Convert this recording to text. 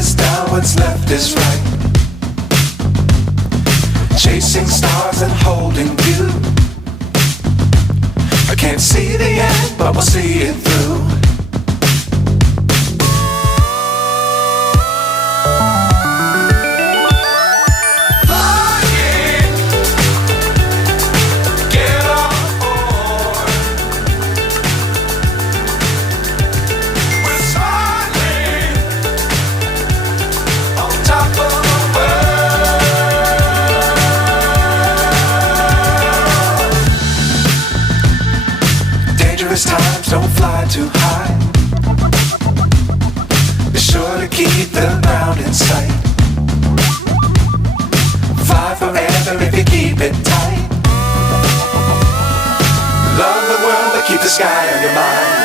is down, what's left is right. Chasing stars and holding you. I can't see the end, but we'll see it through. Times don't fly too high. Be sure to keep the ground in sight. Fly forever if you keep it tight. Love the world but keep the sky on your mind.